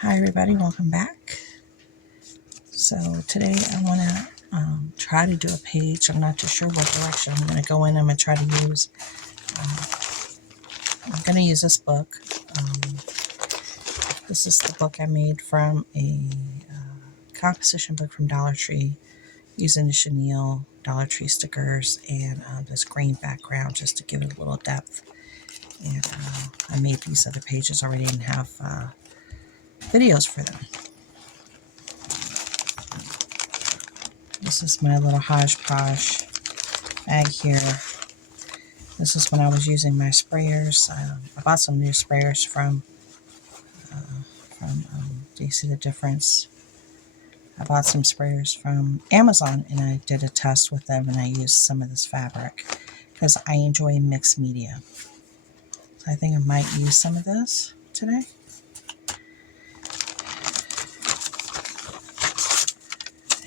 Hi everybody, welcome back. So today I want to try to do a page. I'm not too sure what direction I'm going to go in. I'm going to try to use, I'm going to use this book. This is the book I made from a composition book from Dollar Tree using the chenille Dollar Tree stickers and this green background just to give it a little depth. And I made these other pages already and have videos for them. This is my little hodgepodge bag here. This is when I was using my sprayers. I bought some new sprayers from do you see the difference? I bought some sprayers from Amazon and I did a test with them and I used some of this fabric because I enjoy mixed media. So I think I might use some of this today.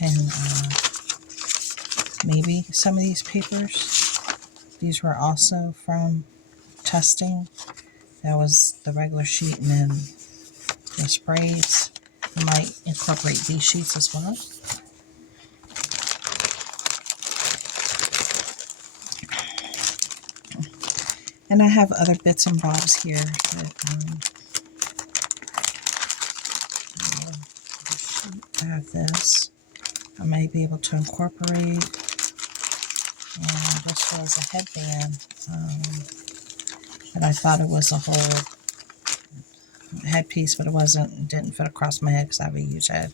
And maybe some of these papers. These were also from testing. That was the regular sheet and then the sprays. I might incorporate these sheets as well. And I have other bits and bobs here that I have this. I may be able to incorporate. And this was a headband. And I thought it was a whole headpiece, but it wasn't. It didn't fit across my head because I have a huge head.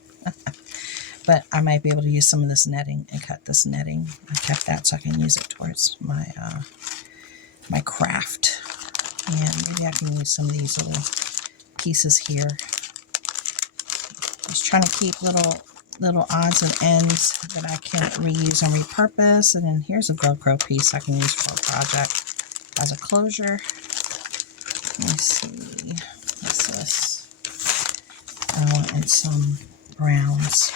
But I might be able to use some of this netting and cut this netting. I kept that so I can use it towards my my craft. And maybe I can use some of these little pieces here. Just trying to keep little odds and ends that I can reuse and repurpose. And then here's a Velcro piece I can use for a project as a closure. Let me see. What's this? Oh, and some browns.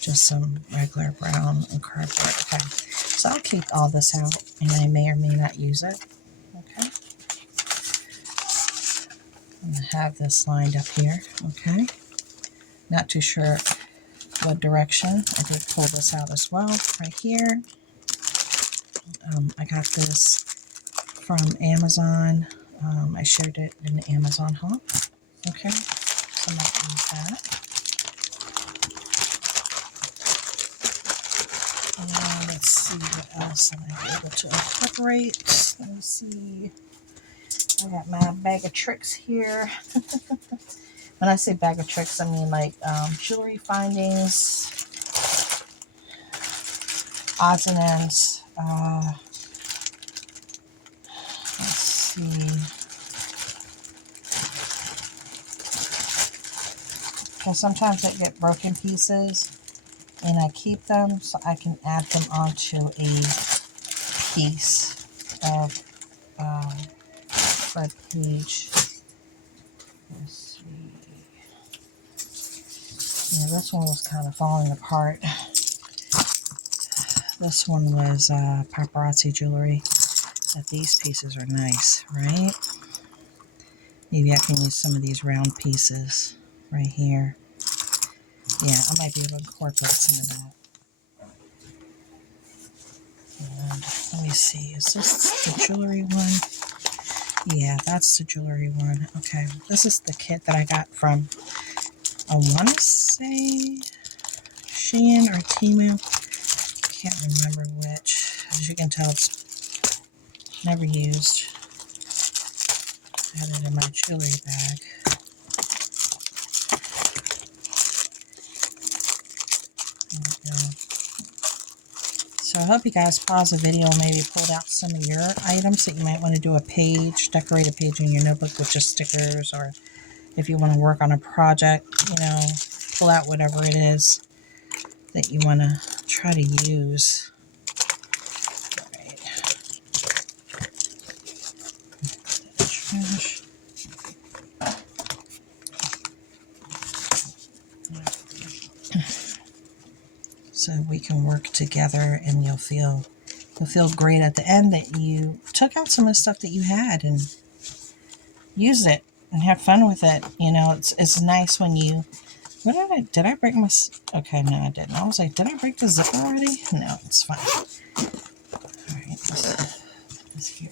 Just some regular brown and cardboard. Okay. So I'll keep all this out and I may or may not use it. Okay. I'm going to have this lined up here. Okay. Not too sure what direction. I did pull this out as well right here. I got this from Amazon. I shared it in the Amazon haul. Okay, so I might use that. And let's see what else am I able to incorporate. Let me see. I got my bag of tricks here. When I say bag of tricks, I mean like jewelry findings, odds and ends. Let's see. Because sometimes I get broken pieces and I keep them so I can add them onto a piece of Fred page. Let's see. Yeah, this one was kind of falling apart. This one was paparazzi jewelry. But these pieces are nice, right? Maybe I can use some of these round pieces right here. Yeah, I might be able to incorporate some of that. And let me see, is this the jewelry one? Yeah, that's the jewelry one. Okay, this is the kit that I got from, I want to say, Shein or Temu. Can't remember which. As you can tell, it's never used. I had it in my jewelry bag. There we go. So I hope you guys paused the video and maybe pulled out some of your items that you might want to do a page, decorate a page in your notebook with just stickers, or if you want to work on a project, you know, pull out whatever it is that you want to try to use. Right. Trash. So we can work together and you'll feel great at the end that you took out some of the stuff that you had and used it and have fun with it. You know, it's nice when you, what did I break my, okay, no, I didn't. I was like, did I break the zipper already? No, it's fine. All right, let's put this here.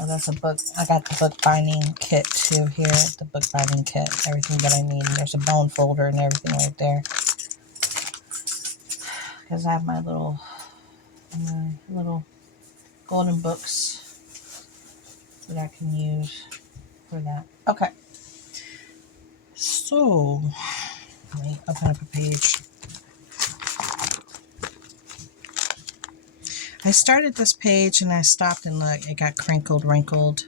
Oh, that's a book. I got the book binding kit too here. The book binding kit, everything that I need. And there's a bone folder and everything right there. Because I have my little golden books that I can use for that. Okay. So, let me open up a page. I started this page and I stopped and looked. It got crinkled, wrinkled.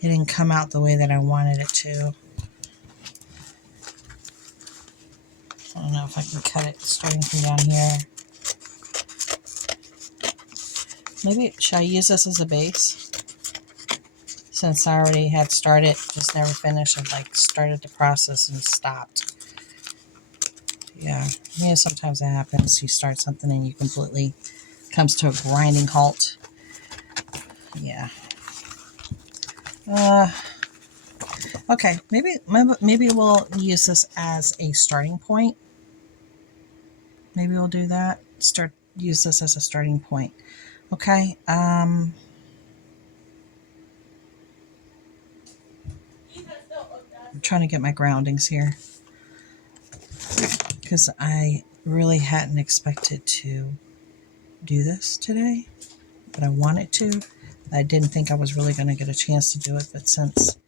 It didn't come out the way that I wanted it to. I don't know if I can cut it starting from down here. Maybe, should I use this as a base? Since I already had started, just never finished. I like started the process and stopped. Yeah, sometimes that happens. You start something and you completely comes to a grinding halt. Yeah. Okay, maybe we'll use this as a starting point. Maybe we'll do that. Use this as a starting point. Okay. I'm trying to get my groundings here because I really hadn't expected to do this today, but I wanted to. I didn't think I was really going to get a chance to do it, but since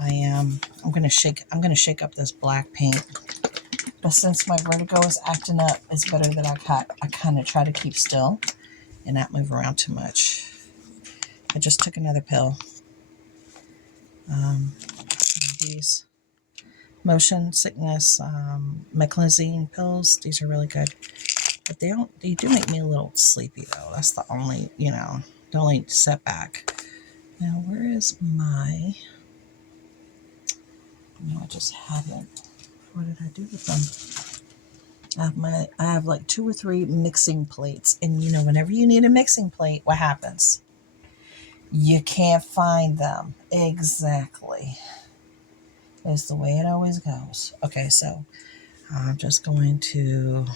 I am, I'm going to shake up this black paint. But since my vertigo is acting up, it's better that I kind of try to keep still and not move around too much. I just took another pill. These motion sickness meclizine pills. These are really good, but they do make me a little sleepy though. That's the only, the only setback. Now, where is my? I just haven't. What did I do with them? I have like 2 or 3 mixing plates, and whenever you need a mixing plate, what happens? You can't find them. Exactly. It's the way it always goes. Okay, so I'm just going to.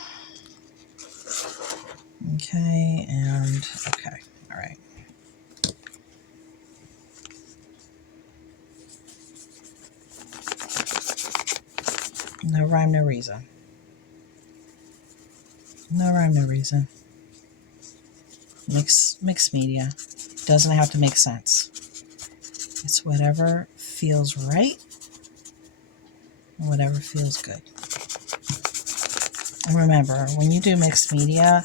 Okay, and okay, all right. No rhyme, no reason. No rhyme, no reason. Mixed media. Doesn't have to make sense. It's whatever feels right and whatever feels good. And remember, when you do mixed media,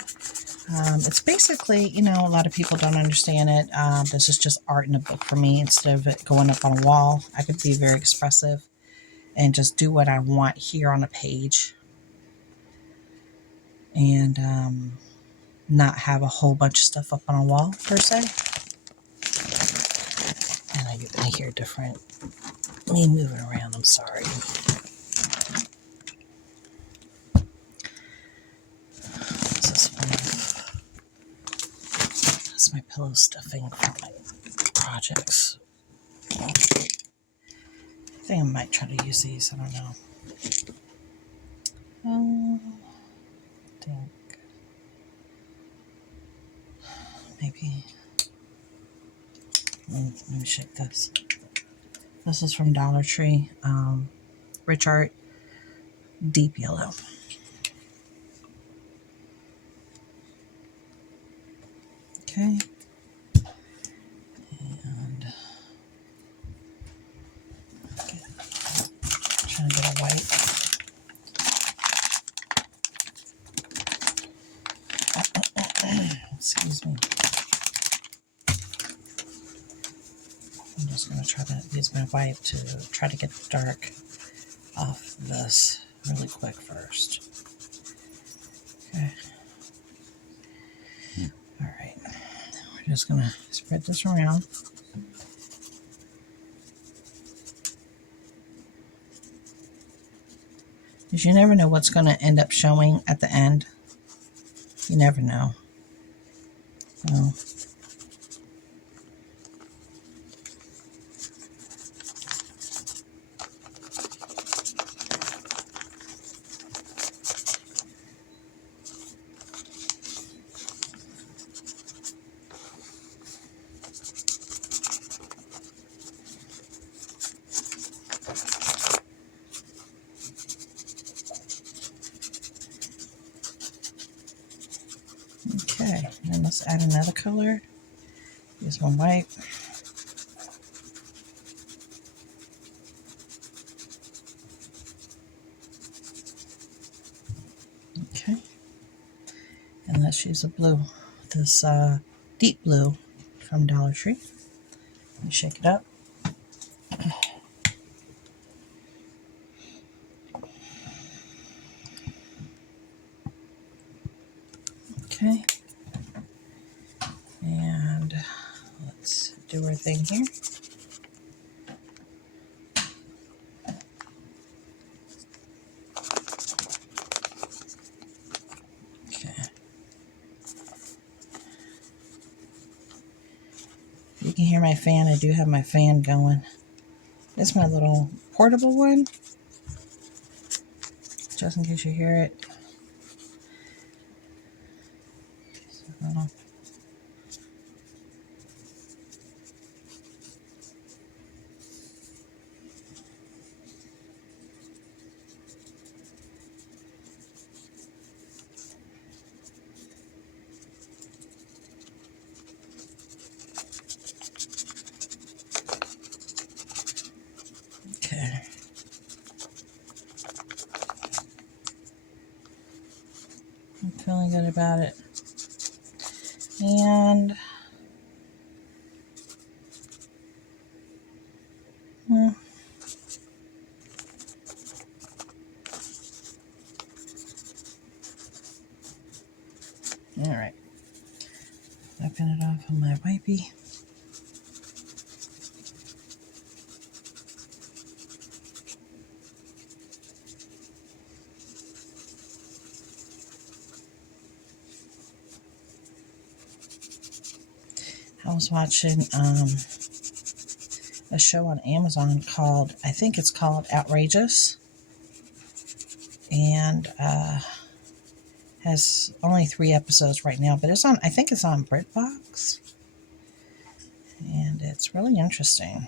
it's basically, a lot of people don't understand it. This is just art in a book for me. Instead of it going up on a wall, I could be very expressive and just do what I want here on a page. And not have a whole bunch of stuff up on a wall, per se. And I hear different, me moving around, I'm sorry. That's my pillow stuffing for my projects. I think I might try to use these, I don't know. I think maybe, let me shake this. This is from Dollar Tree, Rich Art, Deep Yellow. Okay. And trying to get a white. Excuse me. I'm just going to try to use my wipe to try to get the dark off this really quick first. Okay. All right. We're just going to spread this around. Because you never know what's going to end up showing at the end. You never know. So, okay, and let's add another color. Use one white. Okay, and let's use a blue. This deep blue from Dollar Tree. Let me shake it up. Okay, and let's do our thing here. Okay. You can hear my fan. I do have my fan going. This is my little portable one, just in case you hear it. So, okay. I'm feeling good about it. And all right. Wiping it off on my wipey. I was watching a show on Amazon called, I think it's called Outrageous, and has only 3 episodes right now, but it's on, I think it's on BritBox, and it's really interesting.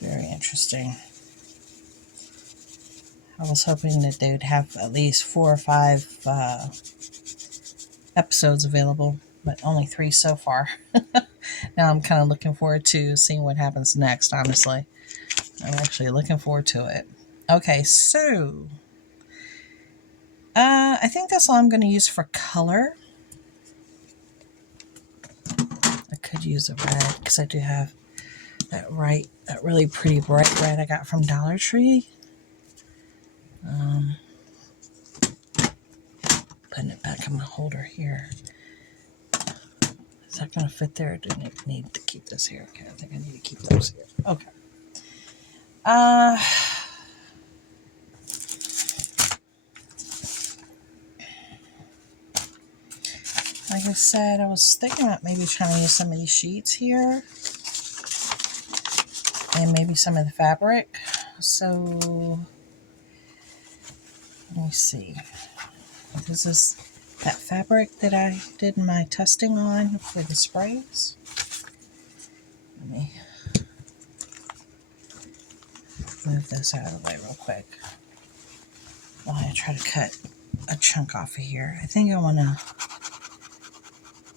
Very interesting. I was hoping that they would have at least 4 or 5 episodes available, but only 3 so far. Now I'm kind of looking forward to seeing what happens next, honestly. I'm actually looking forward to it. Okay, so I think that's all I'm going to use for color. I could use a red because I do have that really pretty bright red I got from Dollar Tree. Putting it back in my holder here. Is that going to fit there, or do I need to keep this here? Okay, I think I need to keep those here. Okay. Like I said, I was thinking about maybe trying to use some of these sheets here. And maybe some of the fabric. So, let me see. This is that fabric that I did my testing on for the sprays. Let me move this out of the way real quick while I try to cut a chunk off of here. I think I want to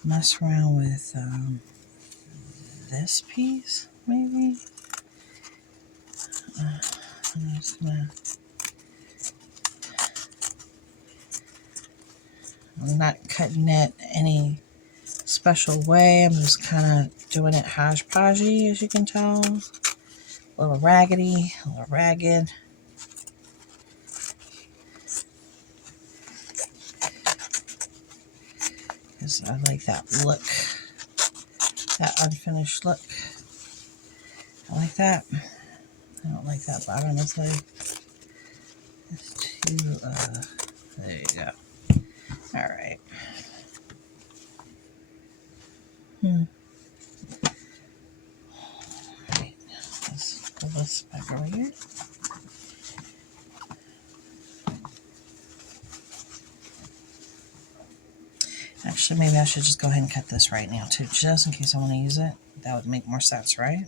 mess around with this piece, maybe. I'm just gonna. I'm not cutting it any special way. I'm just kind of doing it hodgepodgey, as you can tell. A little raggedy, a little ragged. Because I like that look, that unfinished look. I like that. I don't like that bottom side. It's too, there you go. All right. Right, let's pull this back over here. Actually, maybe I should just go ahead and cut this right now too, just in case I want to use it. That would make more sense, right?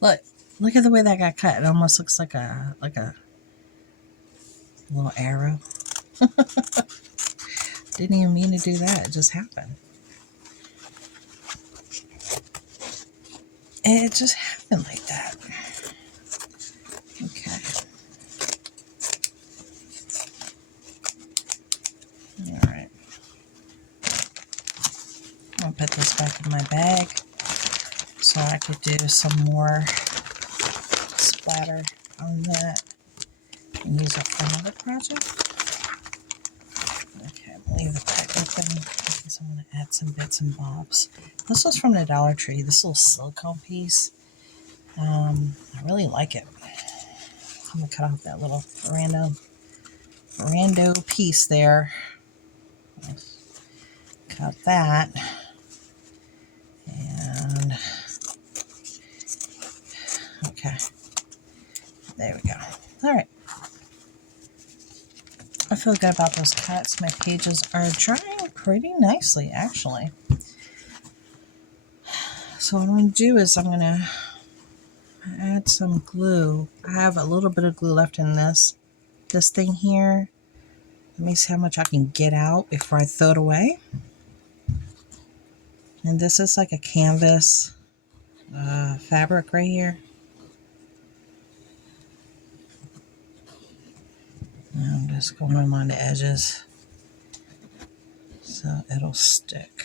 Look at the way that got cut. It almost looks like a little arrow. Didn't even mean to do that. It just happened. It just happened like that. Okay. All right. I'll put this back in my bag so I could do some more splatter on that and use it for another project. Okay, I'll leave the pack open because I want to add some bits and bobs. This was from the Dollar Tree, this little silicone piece. I really like it. I'm going to cut off that little rando piece there. Cut that. And, okay. There we go. All right. I feel good about those cuts. My pages are drying pretty nicely, actually. So what I'm going to do is I'm going to add some glue. I have a little bit of glue left in this thing here. Let me see how much I can get out before I throw it away. And this is like a canvas fabric right here. And I'm just going along the edges so it'll stick.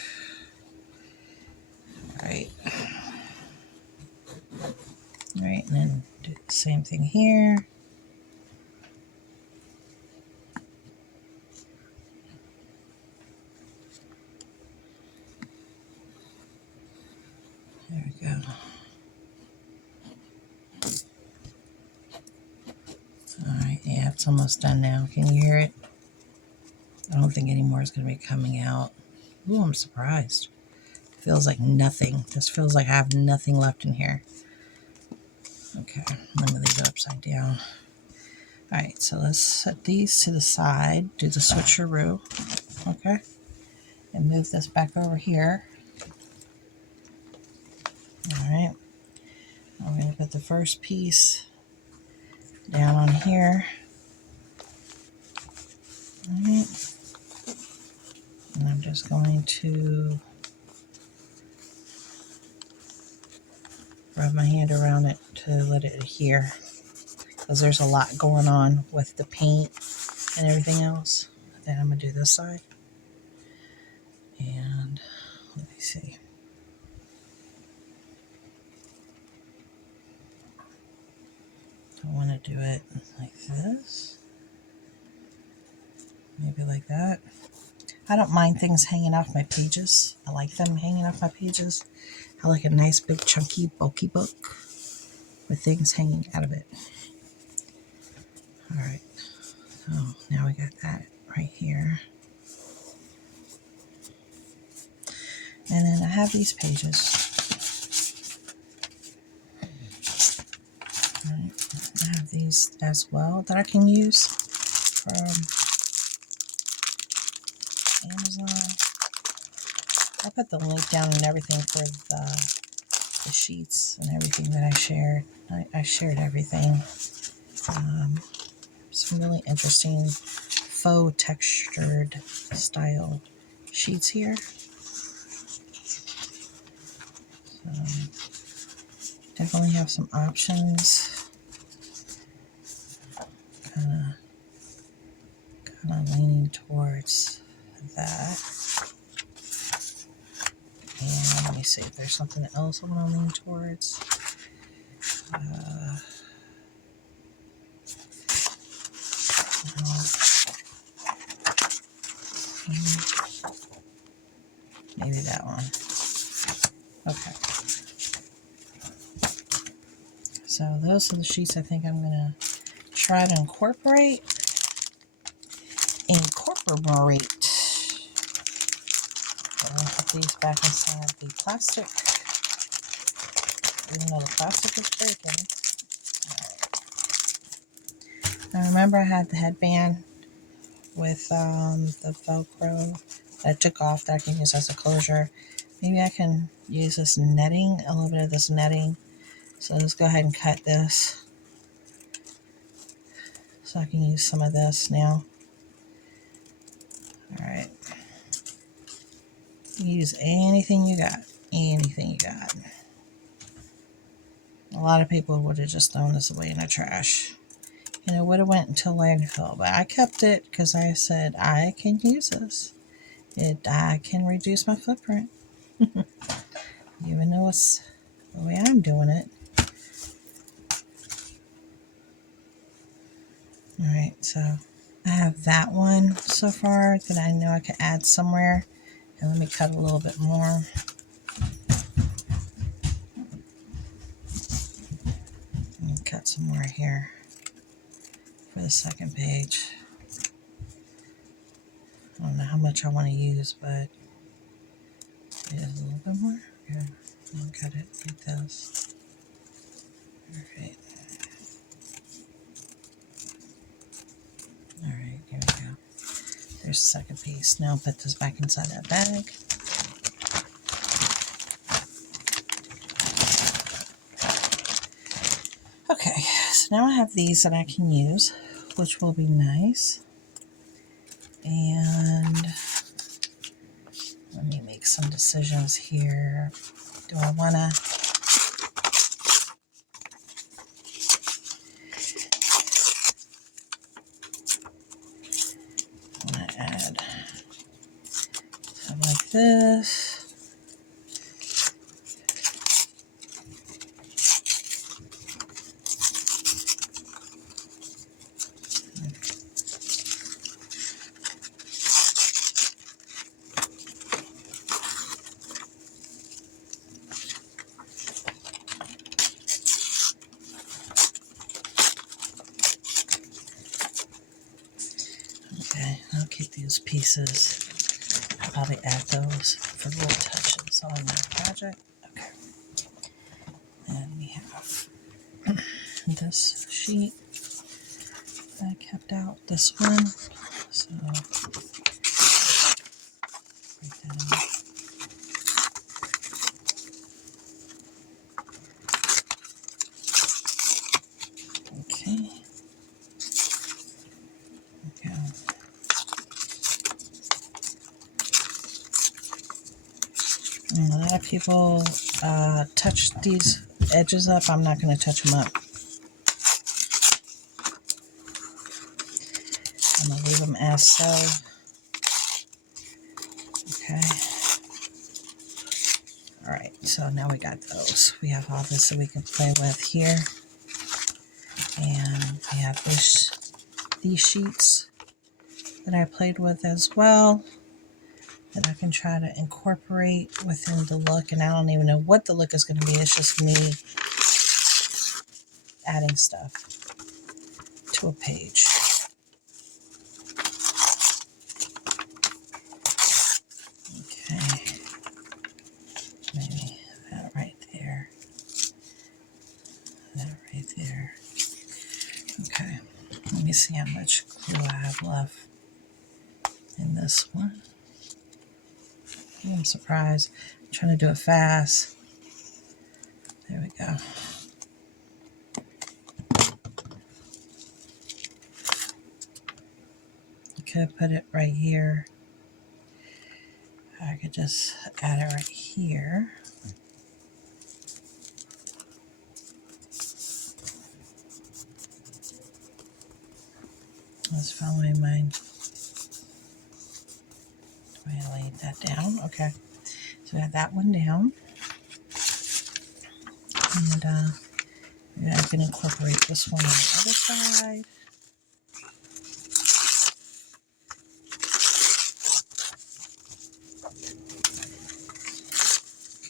Right. Right, and then do the same thing here. There we go. Alright, yeah, it's almost done now. Can you hear it? I don't think any more is going to be coming out. Ooh, I'm surprised. Feels like nothing. This feels like I have nothing left in here. Okay, let me leave it upside down. Alright, so let's set these to the side, do the switcheroo, okay? And move this back over here. Alright, I'm going to put the first piece down on here. Alright, and I'm just going to rub my hand around it to let it adhere, because there's a lot going on with the paint and everything else. Then I'm going to do this side. And let me see. I want to do it like this. Maybe like that. I don't mind things hanging off my pages. I like them hanging off my pages. I like a nice big chunky bulky book with things hanging out of it. Alright, so now we got that right here. And then I have these pages. Alright, I have these as well that I can use from Amazon. I'll put the link down and everything for the sheets and everything that I shared. I shared everything. Some really interesting faux textured style sheets here. So definitely have some options. Kind of leaning towards that. And let me see if there's something else I want to lean towards. Maybe that one. Okay. So those are the sheets I think I'm going to try to incorporate. I'll put these back inside the plastic, even though the plastic is breaking. Alright. Now remember I had the headband with the Velcro that I took off that I can use as a closure. Maybe I can use this netting, a little bit of this netting. So let's go ahead and cut this. So I can use some of this now. Alright. Use anything you got. Anything you got. A lot of people would have just thrown this away in the trash. And it would have went into landfill. But I kept it because I said I can use this. I can reduce my footprint. Even though it's the way I'm doing it. Alright, so I have that one so far that I know I can add somewhere. And let me cut a little bit more. And cut some more here for the second page. I don't know how much I want to use, but it is a little bit more. Here, I'll cut it like this. Alright. Alright, here we go. There's the second piece. Now I'll put this back inside that bag. Okay, so now I have these that I can use, which will be nice. And let me make some decisions here. Do I want to add something like this? Okay, I'll keep these pieces. I'll probably add those for little touches on my project. Okay. And we have this sheet that I kept out, this one. So, okay. Okay. And a lot of people touch these edges up. I'm not going to touch them up. I'm going to leave them as so. Okay. Alright, so now we got those. We have all this that we can play with here. And we have these sheets that I played with as well, that I can try to incorporate within the look. And I don't even know what the look is going to be. It's just me adding stuff to a page. Okay, maybe that right there, that right there. Okay, let me see how much glue I have left in this one. I'm surprised. I'm trying to do it fast. There we go. I could put it right here. I could just add it right here. I was following mine. I laid that down. Okay. So we have that one down. And I can incorporate this one on the other side.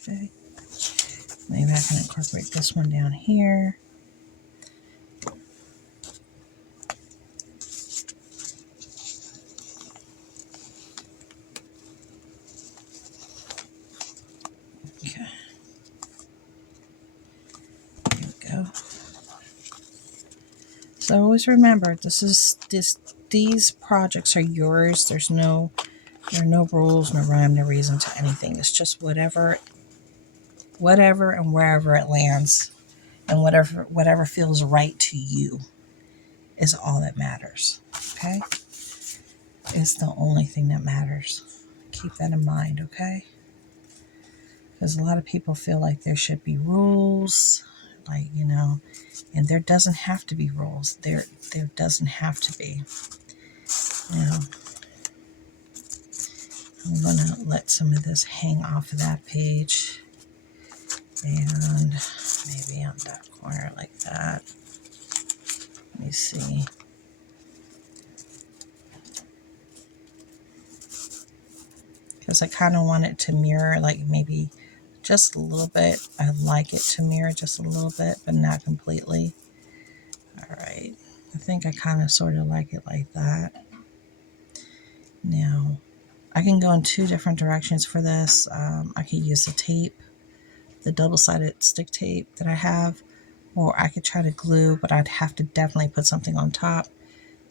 Okay. Maybe I can incorporate this one down here. Okay. There we go. So always remember, these projects are yours. There are no rules, no rhyme, no reason to anything. It's just whatever and wherever it lands, and whatever feels right to you is all that matters. Okay? It's the only thing that matters. Keep that in mind, okay? Because a lot of people feel like there should be rules, like, and there doesn't have to be rules. There doesn't have to be. Now, I'm going to let some of this hang off of that page. And maybe on that corner like that. Let me see. Because I kind of want it to mirror, like maybe just a little bit. I like it to mirror just a little bit, but not completely. All right. I think I kind of sort of like it like that. Now, I can go in two different directions for this. I could use the tape, the double-sided stick tape that I have, or I could try to glue, but I'd have to definitely put something on top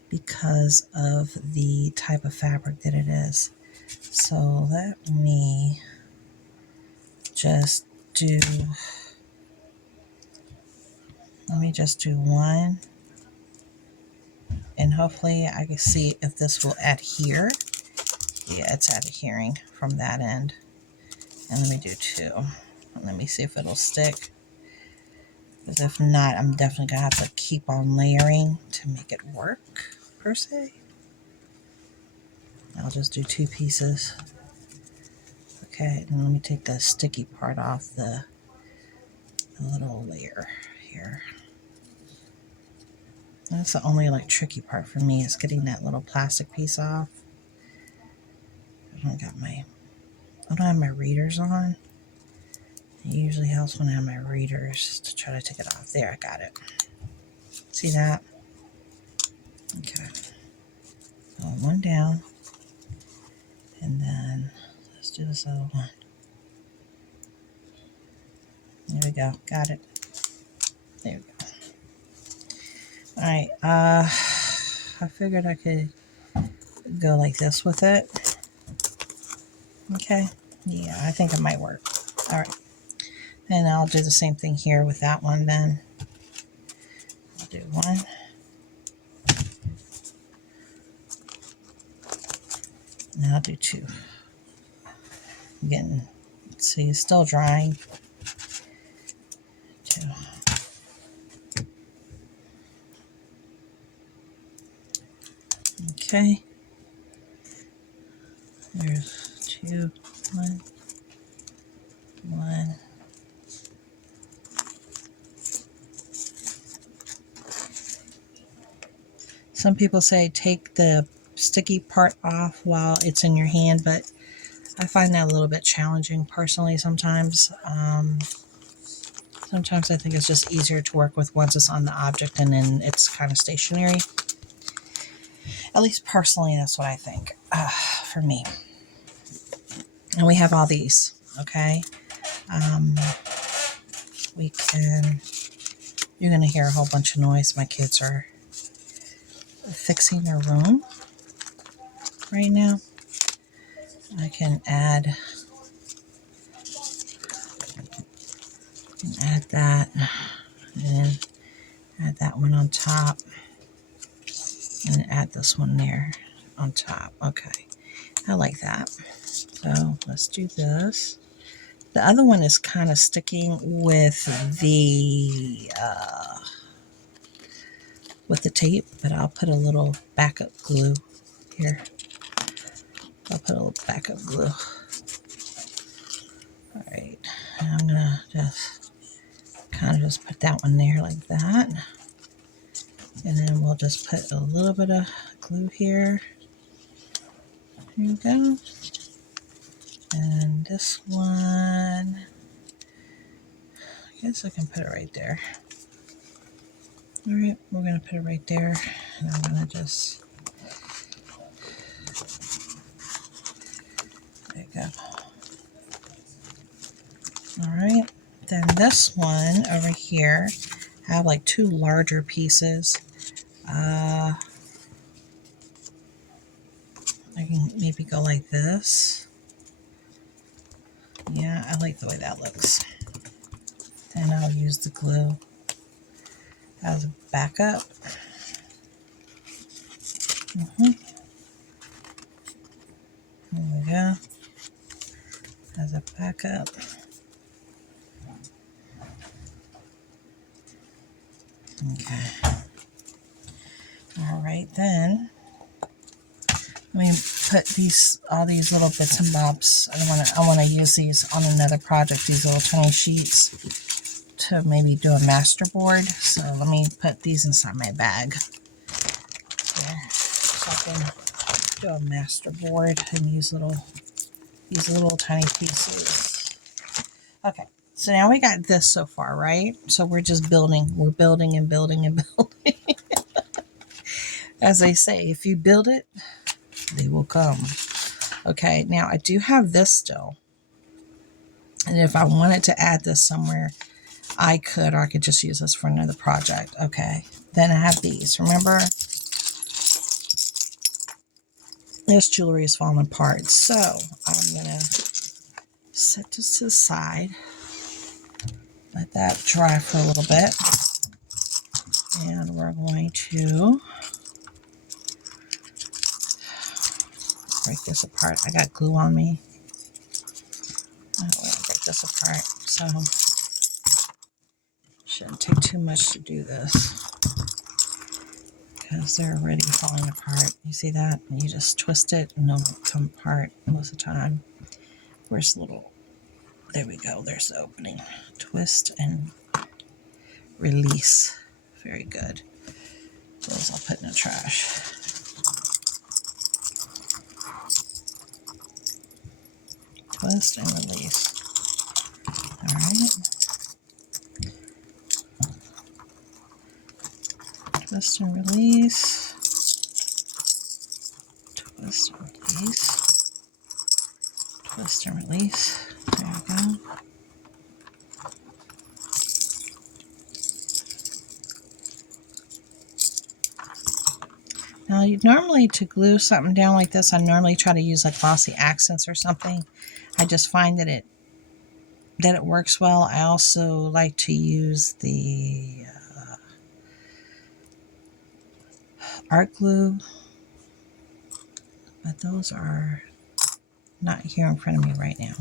because of the type of fabric that it is. So let me just do one, and hopefully I can see if this will adhere. Yeah, it's adhering from that end. And let me do two. Let me see if it'll stick. Because if not, I'm definitely going to have to keep on layering to make it work, per se. I'll just do two pieces. Okay, and let me take the sticky part off the little layer here. That's the only tricky part for me, is getting that little plastic piece off. I don't have my readers on. It usually helps when I have my readers to try to take it off. There, I got it. See that? Okay. So one down. And then let's do this other one. There we go. Got it. There we go. Alright, I figured I could go like this with it. Okay. Yeah, I think it might work. Alright. And I'll do the same thing here with that one then. I'll do one. And I'll do two. Again, see, it's still drying. Two. Okay. There's two. One. Some people say take the sticky part off while it's in your hand, but I find that a little bit challenging personally sometimes. Sometimes I think it's just easier to work with once it's on the object and then it's kind of stationary. At least personally, that's what I think for me. And we have all these, okay? You're going to hear a whole bunch of noise. My kids are fixing their room right now. I can add that, and add that one on top, and add this one there on top. Okay, I like that. So let's do this. The other one is kind of sticking with the tape, but I'll put a little backup glue here. I'll put a little backup glue. All right, and I'm gonna just put that one there like that, and then we'll just put a little bit of glue here. Here we go. And this one, I guess I can put it right there. All right, we're gonna put it right there, and I'm gonna just, there you go. All right, then this one over here, I have like two larger pieces. I can maybe go like this. Yeah, I like the way that looks. Then I'll use the glue as a backup. There we go. As a backup. Okay. All right, then let me put all these little bits and bobs. I want to use these on another project. These little tiny sheets to maybe do a masterboard. So let me put these inside my bag. There, so I can do a masterboard and use these little tiny pieces. Okay. So now we got this so far, right? So we're just building. We're building and building and building. As they say, if you build it, they will come. Okay, now I do have this still. And if I wanted to add this somewhere, I could, or I could just use this for another project. Okay, then I have these. Remember, this jewelry is falling apart. So I'm going to set this to the side. Let that dry for a little bit. And we're going to break this apart. I got glue on me. I don't want to break this apart. So shouldn't take too much to do this, because they're already falling apart. You see that? And you just twist it and they'll come apart most of the time. Where's the little, there we go, there's the opening. Twist and release. Very good. Those I'll put in the trash. Twist and release. All right. Twist and release. Twist and release. Twist and release. There we go. Now, normally to glue something down like this, I normally try to use like glossy accents or something. I just find that it works well. I also like to use the art glue, but those are not here in front of me right now.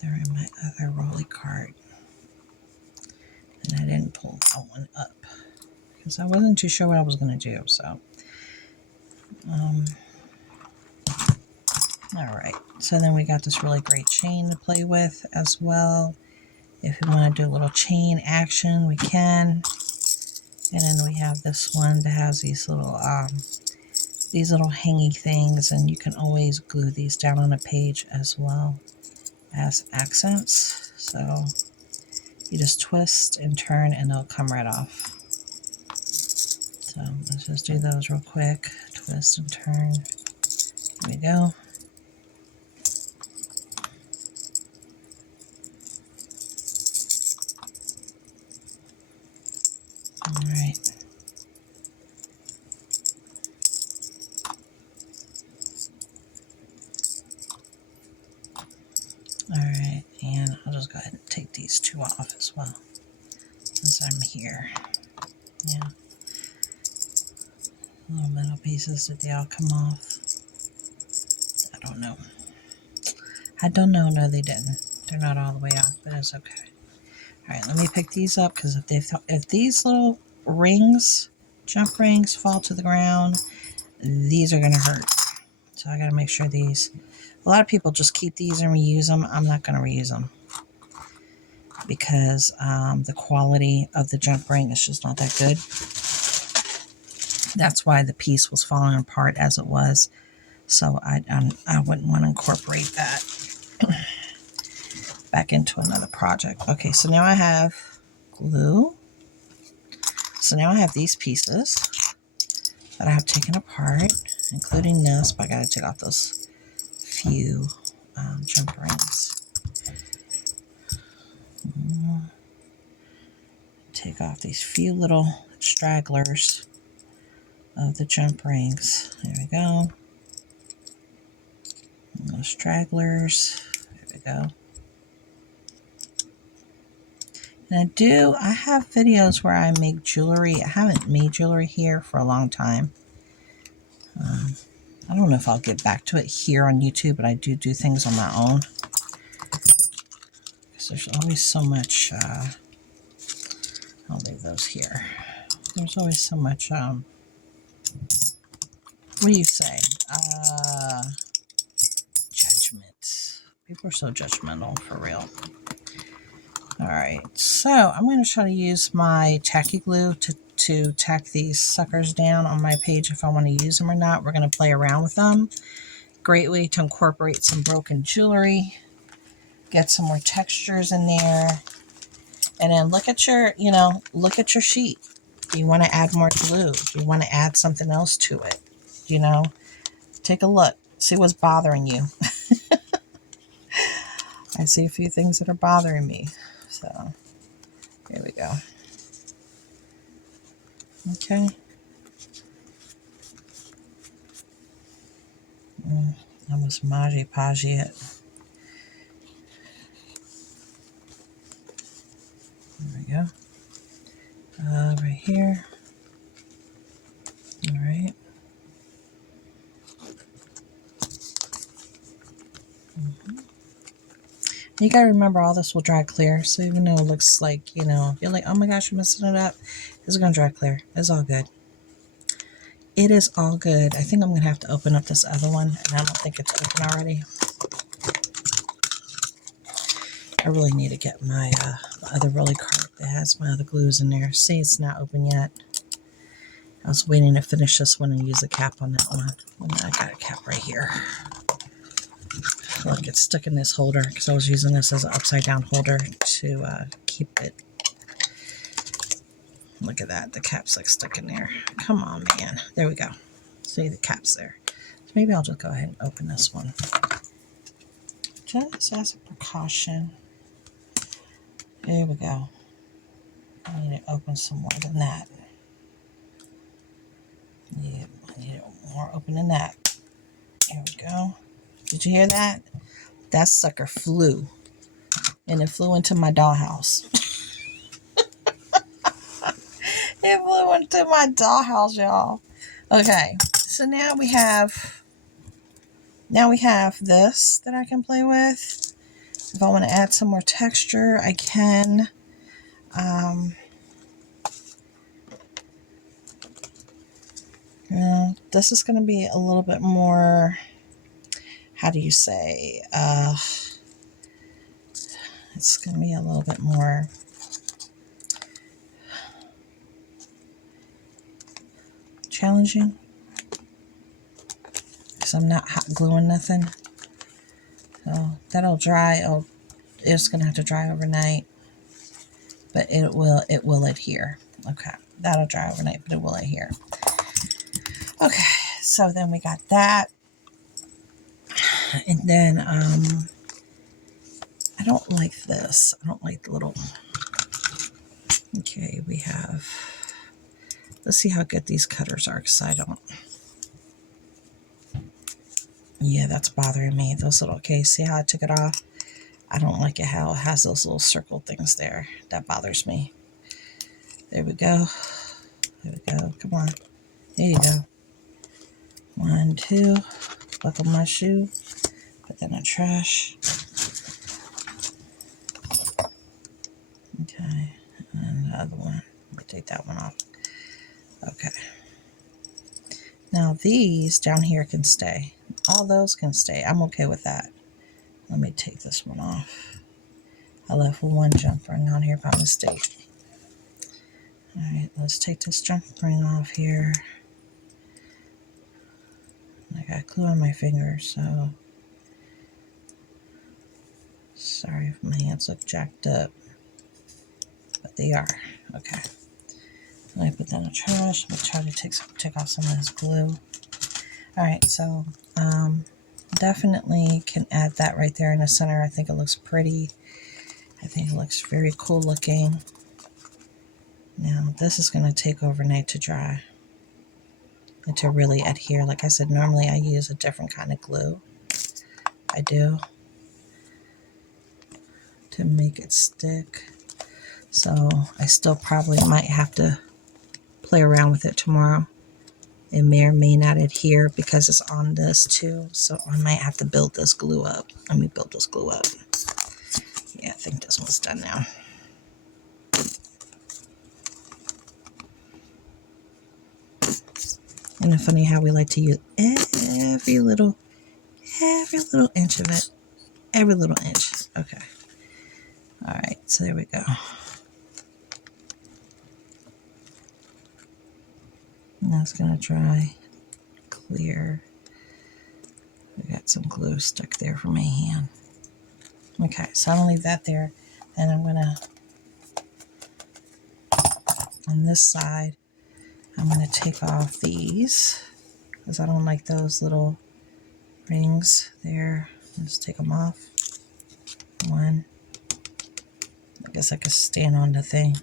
They're in my other rolly cart, and I didn't pull that one up because I wasn't too sure what I was going to do. So, all right. So then we got this really great chain to play with as well. If we want to do a little chain action, we can. And then we have this one that has these little hanging things, and you can always glue these down on a page as well as accents. So you just twist and turn and they'll come right off. So let's just do those real quick. Twist and turn. There we go. All right. All right, and I'll just go ahead and take these two off as well, since I'm here. Yeah. Little metal pieces, did they all come off? I don't know. I don't know. No, they didn't. They're not all the way off, but it's okay. All right, let me pick these up, because if these little rings, jump rings, fall to the ground, these are going to hurt. So I got to make sure these... A lot of people just keep these and reuse them. I'm not going to reuse them, because the quality of the jump ring is just not that good. That's why the piece was falling apart as it was. So I wouldn't want to incorporate that back into another project. Okay, so now I have glue. So now I have these pieces that I have taken apart, including this, but I got to take off those few jump rings. take off these few little stragglers of the jump rings. There we go. And those stragglers. There we go. And I have videos where I make jewelry. I haven't made jewelry here for a long time. I don't know if I'll get back to it here on YouTube, but I do things on my own. Because there's always so much, I'll leave those here. There's always so much, what do you say? Judgment. People are so judgmental, for real. Alright, so I'm going to try to use my tacky glue to tack these suckers down on my page if I want to use them or not. We're going to play around with them. Great way to incorporate some broken jewelry. Get some more textures in there. And then look at your, look at your sheet. Do you want to add more glue? Do you want to add something else to it? Take a look. See what's bothering you. I see a few things that are bothering me. So, here we go. Okay. Almost maji-paji it. There we go. Right here. All right. You gotta remember all this will dry clear. So even though it looks like, you're like, oh my gosh, I'm messing it up. It's gonna dry clear. It's all good. It is all good. I think I'm gonna have to open up this other one, and I don't think it's open already. I really need to get my other roly card that has my other glues in there. See, it's not open yet. I was waiting to finish this one and use the cap on that one. And I got a cap right here. Look, it's stuck in this holder because I was using this as an upside down holder to keep it. Look at that. The cap's like stuck in there. Come on, man. There we go. See, the cap's there. So maybe I'll just go ahead and open this one. Just as a precaution. There we go. I need to open some more than that. Yeah, I need it more open than that. There we go. Did you hear that? That sucker flew. And it flew into my dollhouse. It flew into my dollhouse, y'all. Okay, so now we have this that I can play with. If I want to add some more texture, I can. This is going to be a little bit more, how do you say, it's going to be a little bit more challenging because I'm not hot gluing nothing. So that'll dry. It's going to have to dry overnight, but it will adhere. Okay, that'll dry overnight, but it will adhere. Okay, so then we got that. And then, I don't like this. I don't like the little, okay, we have, let's see how good these cutters are, because I don't, yeah, that's bothering me. Those little, okay, see how I took it off? I don't like it how it has those little circle things there. That bothers me. There we go. There we go. Come on. There you go. 1, 2. Buckle my shoe. Put that in the trash. Okay. And the other one. Let me take that one off. Okay. Now these down here can stay. All those can stay. I'm okay with that. Let me take this one off. I left one jump ring on here by mistake. Alright, let's take this jump ring off here. I got glue on my fingers, so sorry if my hands look jacked up, but they are. Okay. Let me put that in the trash. Let me try to take off some of this glue. Alright, so definitely can add that right there in the center. I think it looks pretty. I think it looks very cool looking. Now this is going to take overnight to dry and to really adhere. Like I said, normally I use a different kind of glue. I do to make it stick. So I still probably might have to play around with it tomorrow. It may or may not adhere because it's on this too. So I might have to build this glue up. Let me build this glue up. Yeah, I think this one's done now. Isn't it funny how we like to use every little inch of it? Every little inch. Okay. All right, so there we go. Now it's going to dry clear. I got some glue stuck there for my hand. Okay, so I'm going to leave that there. And I'm going to, on this side, I'm going to take off these because I don't like those little rings there. Just take them off. One. I guess I could stand on the thing.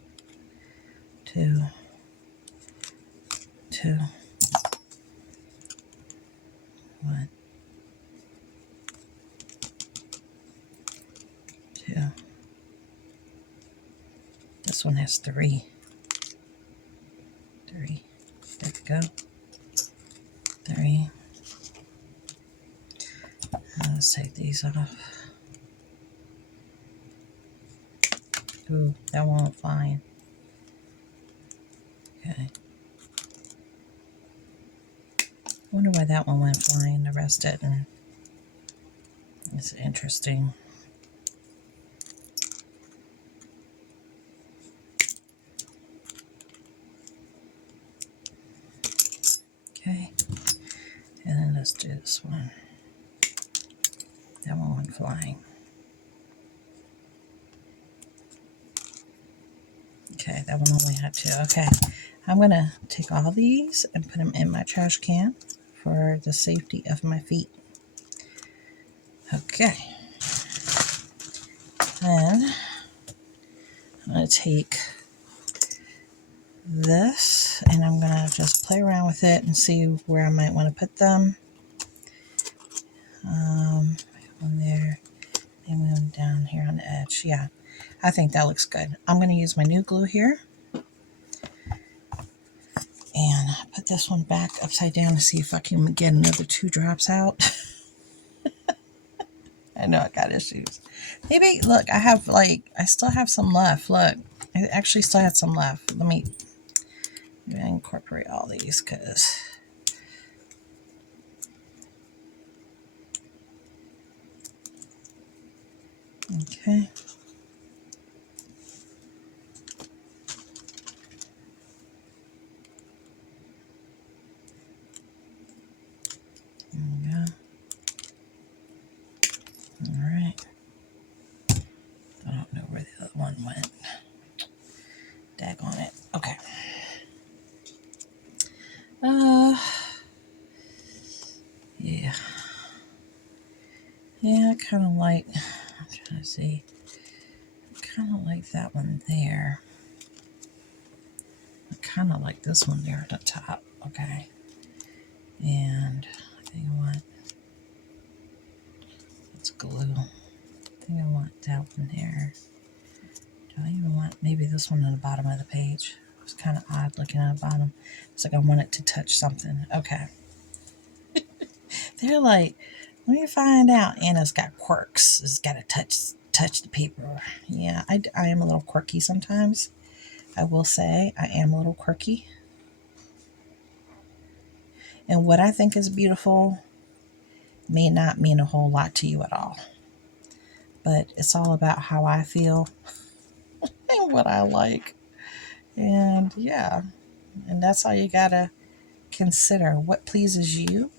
Two. One. Two. This one has three. There we go. Three. Let's take these off. Ooh, that won't fine. Okay. I wonder why that one went flying, the rest didn't. It's interesting. Okay. And then let's do this one. That one went flying. Okay, that one only had two. Okay. I'm going to take all these and put them in my trash can for the safety of my feet. Okay. Then I'm going to take this and I'm going to just play around with it and see where I might want to put them. One there, and one down here on the edge. Yeah, I think that looks good. I'm going to use my new glue here and put this one back upside down to see if I can get another 2 drops out. I know I got issues. Maybe, look, I still have some left. Look, I actually still had some left. Maybe I incorporate all these because... Okay. There we go. All right. I don't know where the other one went. Daggone it. Okay. Yeah. Yeah, I kind of like, I'm trying to see, I kind of like that one there. I kind of like this one there at the top. Okay. And I think I want, it's glue. I think I want that one there. Do I even want maybe this one on the bottom of the page? It's kind of odd looking at the bottom. It's like I want it to touch something. Okay. They're like, let me find out. Anna's got quirks. It's got to touch the paper. Yeah, I am a little quirky sometimes. I will say I am a little quirky. And what I think is beautiful may not mean a whole lot to you at all. But it's all about how I feel and what I like. And yeah, and that's all you gotta consider. What pleases you,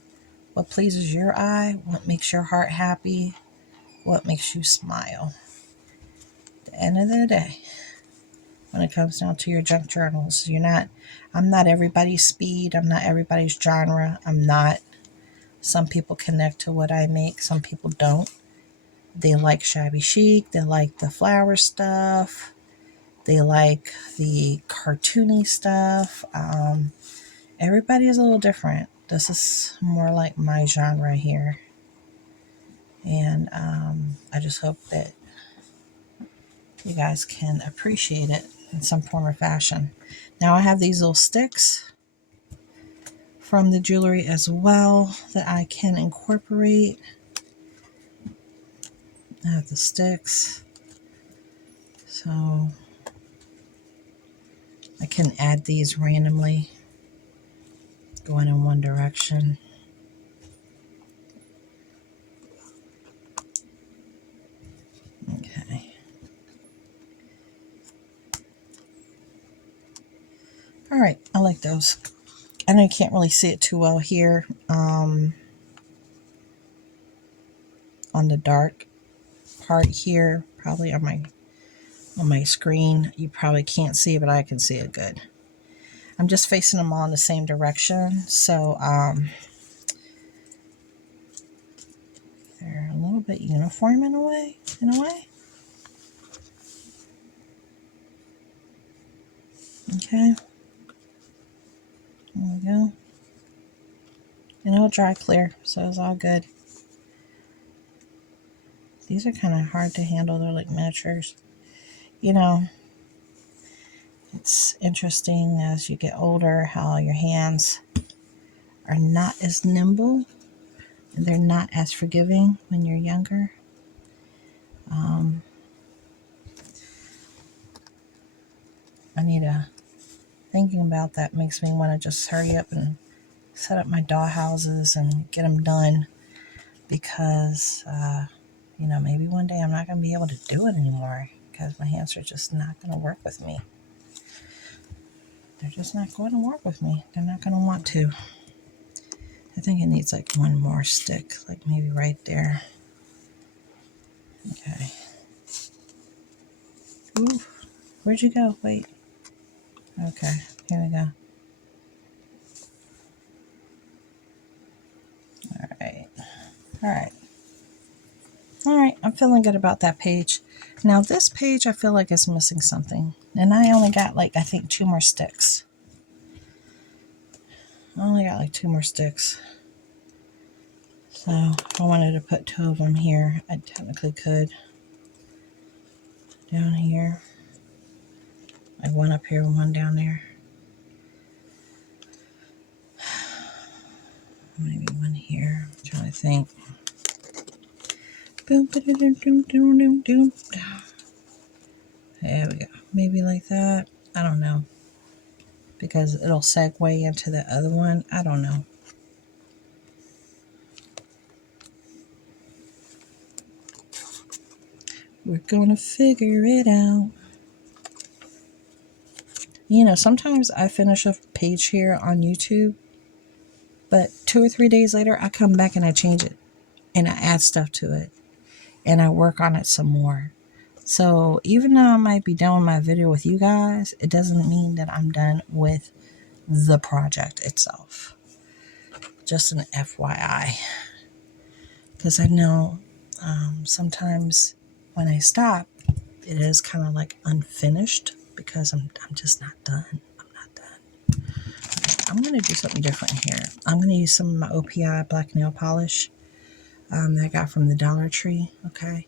what pleases your eye, what makes your heart happy, what makes you smile. At the end of the day, when it comes down to your junk journals, I'm not everybody's speed, I'm not everybody's genre, I'm not. Some people connect to what I make, some people don't. They like shabby chic, they like the flower stuff. They like the cartoony stuff. Everybody is a little different. This is more like my genre here. And I just hope that you guys can appreciate it in some form or fashion. Now I have these little sticks from the jewelry as well that I can incorporate. I have the sticks, so I can add these randomly, going in one direction. Okay. All right, I like those. I know you can't really see it too well here on the dark part here, probably on my screen. You probably can't see it, but I can see it good. I'm just facing them all in the same direction, so they're a little bit uniform in a way. Okay, there we go. And it'll dry clear, so it's all good. These are kind of hard to handle. They're like miniatures. You know, it's interesting as you get older how your hands are not as nimble and they're not as forgiving when you're younger. I need a thinking about that makes me want to just hurry up and set up my doll houses and get them done, because maybe one day I'm not going to be able to do it anymore because my hands are just not going to work with me. They're just not going to work with me. They're not going to want to. I think it needs like one more stick, like maybe right there. Okay. Ooh, where'd you go? Wait. Okay, here we go. All right, I'm feeling good about that page. Now this page I feel like is missing something. And I only got like, I think 2 more sticks. I only got like 2 more sticks. So if I wanted to put 2 of them here, I technically could. Down here. Like one up here and one down there. Maybe one here. I'm trying to think. Boom, ba-da-dum, dum, dum, dum, dum. There we go. Maybe like that. I don't know. Because it'll segue into the other one. I don't know. We're gonna figure it out. Sometimes I finish a page here on YouTube, but 2 or 3 days later, I come back and I change it and I add stuff to it and I work on it some more. So even though I might be done with my video with you guys, it doesn't mean that I'm done with the project itself. Just an FYI. Because I know sometimes when I stop, it is kind of like unfinished because I'm just not done. I'm not done. I'm going to do something different here. I'm going to use some of my OPI black nail polish that I got from the Dollar Tree. Okay.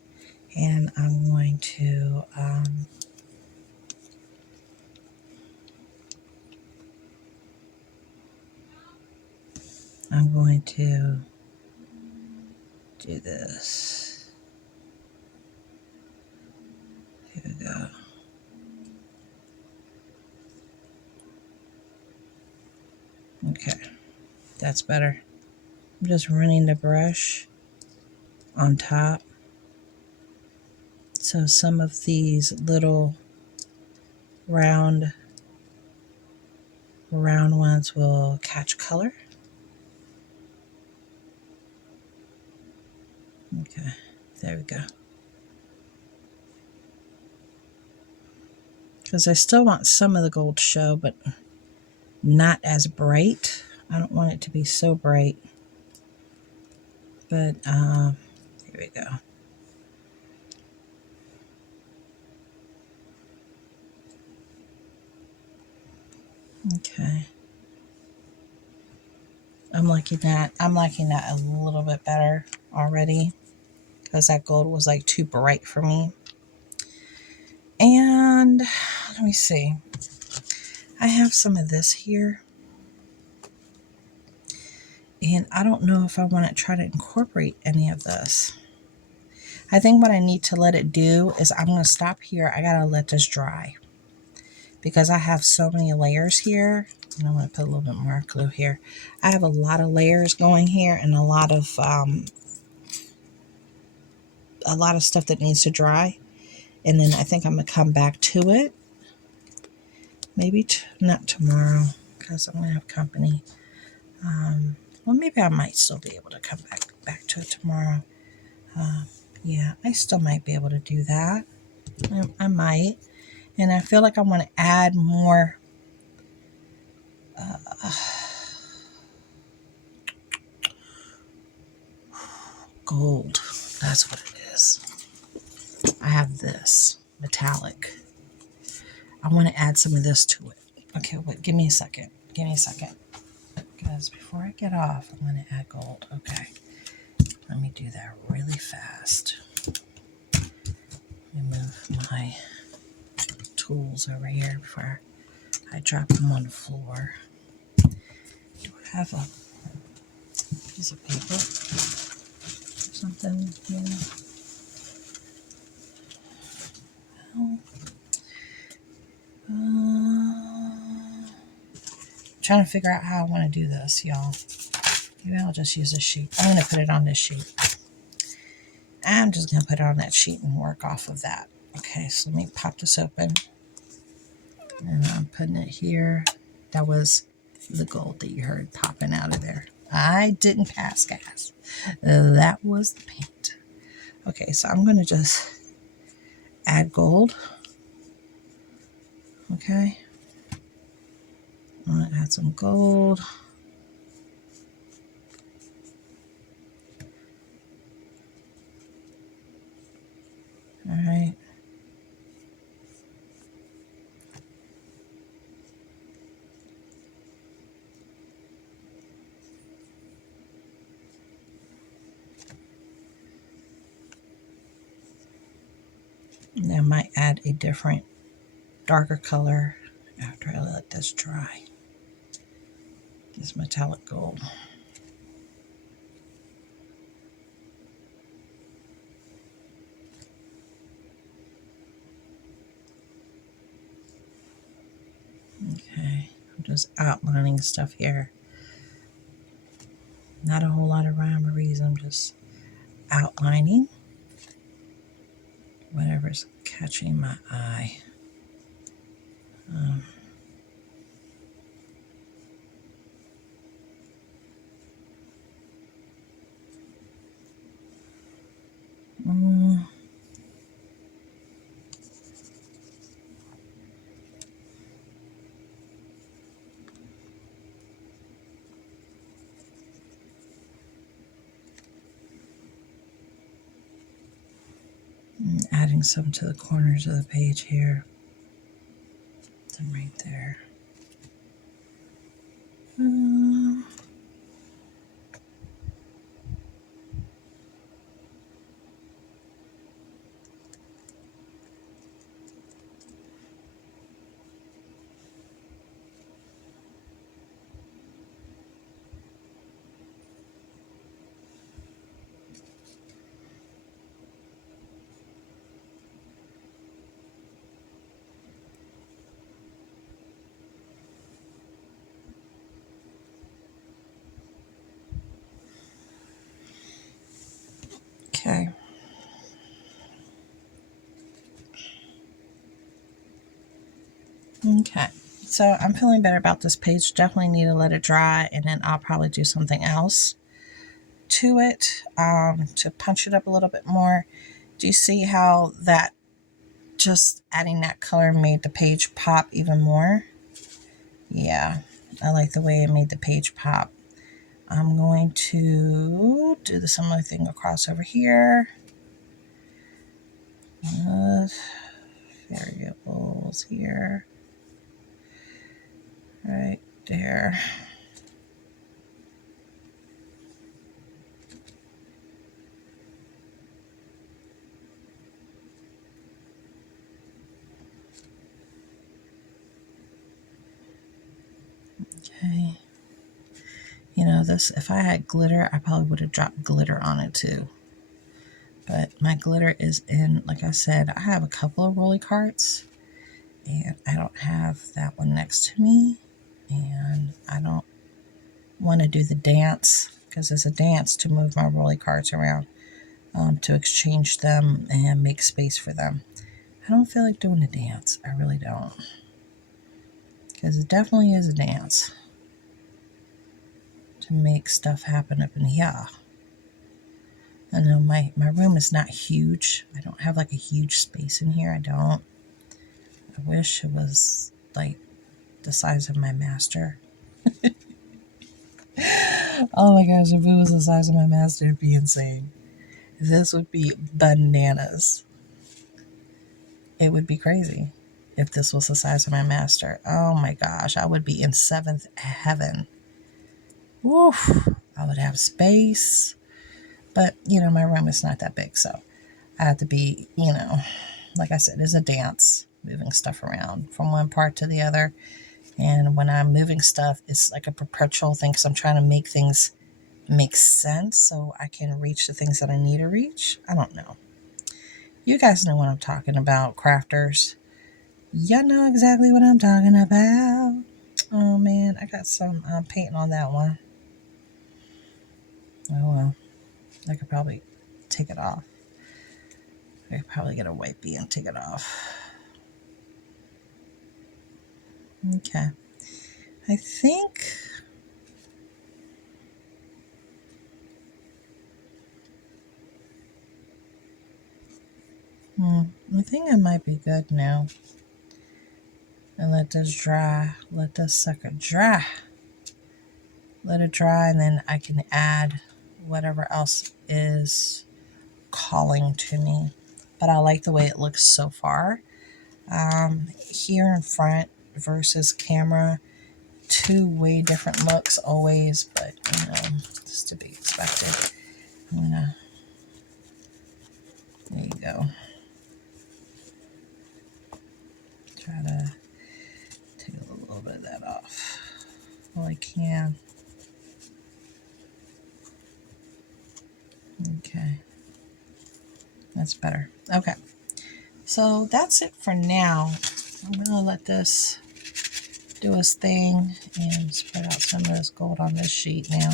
And I'm going to do this. Here we go. Okay, that's better. I'm just running the brush on top. So some of these little round ones will catch color. Okay, there we go. Because I still want some of the gold to show, but not as bright. I don't want it to be so bright. But here we go. Okay. I'm liking that a little bit better already because that gold was like too bright for me. And let me see. I have some of this here. And I don't know if I want to try to incorporate any of this. I think what I need to let it do is I'm going to stop here. I got to let this dry because I have so many layers here. And I'm going to put a little bit more glue here. I have a lot of layers going here and a lot of stuff that needs to dry. And then I think I'm going to come back to it. Maybe not tomorrow because I'm going to have company. Well, maybe I might still be able to come back to it tomorrow. Yeah, I still might be able to do that. I might. And I feel like I want to add more gold. That's what it is. I have this metallic. I want to add some of this to it. Okay, wait, give me a second. Give me a second. Because before I get off, I'm going to add gold. Okay. Let me do that really fast. Let me move my tools over here before I drop them on the floor. Do I have a piece of paper or something here? Well, trying to figure out how I want to do this, y'all. Maybe I'll just use a sheet. I'm going to put it on this sheet. I'm just going to put it on that sheet and work off of that. Okay, so let me pop this open. And I'm putting it here. That was the gold that you heard popping out of there. I didn't pass gas. That was the paint. Okay, so I'm going to just add gold. Okay. I'm going to add some gold. All right. And I might add a different, darker color after I let this dry. This metallic gold. Okay, I'm just outlining stuff here. Not a whole lot of rhyme or reason, I'm just outlining whatever's catching my eye. Adding some to the corners of the page here. Some right there. Okay. Okay. So I'm feeling better about this page. Definitely need to let it dry, and then I'll probably do something else to it to punch it up a little bit more. Do you see how that just adding that color made the page pop even more? Yeah, I like the way it made the page pop. I'm going to do the similar thing across over here. Variables here. All there. Okay. You know, this, if I had glitter, I probably would have dropped glitter on it too. But my glitter is in, like I said, I have a couple of rolly carts, and I don't have that one next to me. And I don't want to do the dance, because it's a dance to move my rolly carts around, to exchange them and make space for them. I don't feel like doing a dance. I really don't. Because it definitely is a dance to make stuff happen up in here. I know my room is not huge. I don't have like a huge space in here. I don't. I wish it was like the size of my master. Oh my gosh, if it was the size of my master, it'd be insane. This would be bananas. It would be crazy if this was the size of my master. Oh my gosh, I would be in seventh heaven. Woof. I would have space. But, you know, my room is not that big, so I have to be, you know, like I said, it's a dance, moving stuff around from one part to the other. And when I'm moving stuff, it's like a perpetual thing, because I'm trying to make things make sense so I can reach the things that I need to reach. I don't know. You guys know what I'm talking about, crafters. You know exactly what I'm talking about. Oh man, I got some paint on that one. Oh well, I could probably take it off. I could probably get a wipey and take it off. Okay. I think I might be good now. And let this dry. Let this sucker dry. Let it dry, and then I can add whatever else is calling to me. But I like the way it looks so far. Here in front versus camera, two way different looks always, but you know, it's to be expected. I'm gonna, there you go. Try to take a little bit of that off while I can. Okay, that's better. Okay, so that's it for now. I'm gonna let this do its thing and spread out some of this gold on this sheet now,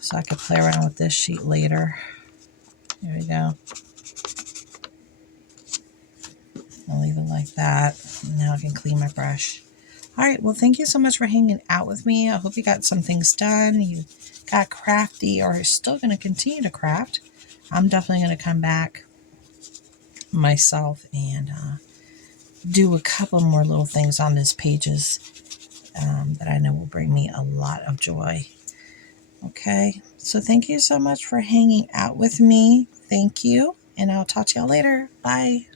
so I can play around with this sheet later. There we go. I'll leave it like that. Now I can clean my brush. All right, well, thank you so much for hanging out with me. I hope you got some things done. You got crafty, or are still going to continue to craft. I'm definitely going to come back myself and do a couple more little things on these pages that I know will bring me a lot of joy. Okay, so thank you so much for hanging out with me. Thank you, and I'll talk to y'all later. Bye.